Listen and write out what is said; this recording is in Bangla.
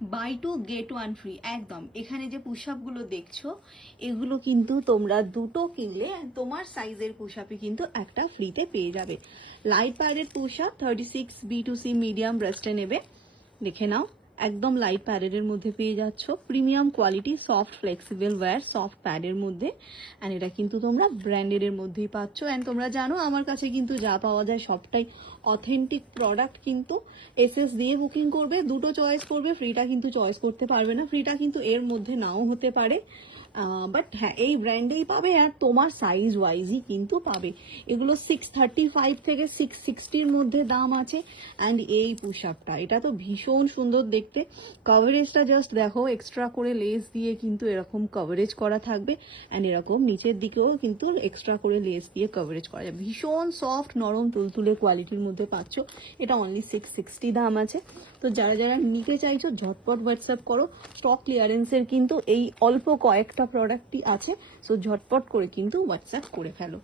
By two get one free একদম। এখানে যে পুশ আপগুলো দেখছো এগুলো কিন্তু তোমরা দুটো কিনলে তোমার সাইজের পুশ আপই কিন্তু একটা ফ্রিতে পেয়ে যাবে। Light padded push up 36 B2C medium ব্রেস্টে নেবে, দেখে নাও একদম লাইট প্যাডের মধ্যে পেয়ে যাচ্ছ, premium quality soft flexible wire soft প্যাডের মধ্যে। অ্যান্ড এটা কিন্তু তোমরা ব্র্যান্ডেডের মধ্যেই পাচ্ছ। অ্যান্ড তোমরা জানো আমার কাছে কিন্তু যা পাওয়া যায় সবটাই অথেন্টিক প্রোডাক্ট। কিন্তু এসএস দিয়ে বুকিং করবে, দুটো চয়েস করবে, ফ্রিটা কিন্তু চয়েস করতে পারবে না, ফ্রিটা কিন্তু এর মধ্যে নাও হতে পারে। বাট হ্যাঁ এই ব্র্যান্ডেই পাবে আর তোমার সাইজ ওয়াইজই কিন্তু পাবে। এগুলো 635 থেকে 660-র মধ্যে দাম আছে। অ্যান্ড এই পুশ আপটা এটা তো ভীষণ সুন্দর দেখতে, কভারেজটা জাস্ট দেখো, এক্সট্রা করে লেস দিয়ে কিন্তু এরকম কভারেজ করা থাকবে। অ্যান্ড এরকম নিচের দিকেও কিন্তু এক্সট্রা করে লেস দিয়ে কভারেজ করা যাবে। ভীষণ সফট নরম তুলতুলে কোয়ালিটির মধ্যে পাচ্ছ। এটা অনলি 660 দাম আছে। তো যারা যারা নিতে চাইছো ঝটপট হোয়াটসঅ্যাপ করো। স্টক ক্লিয়ারেন্সের কিন্তু এই অল্প কয়েকটা প্রোডাক্টই আছে, সো ঝটপট করে কিন্তু হোয়াটসঅ্যাপ করে ফেলো।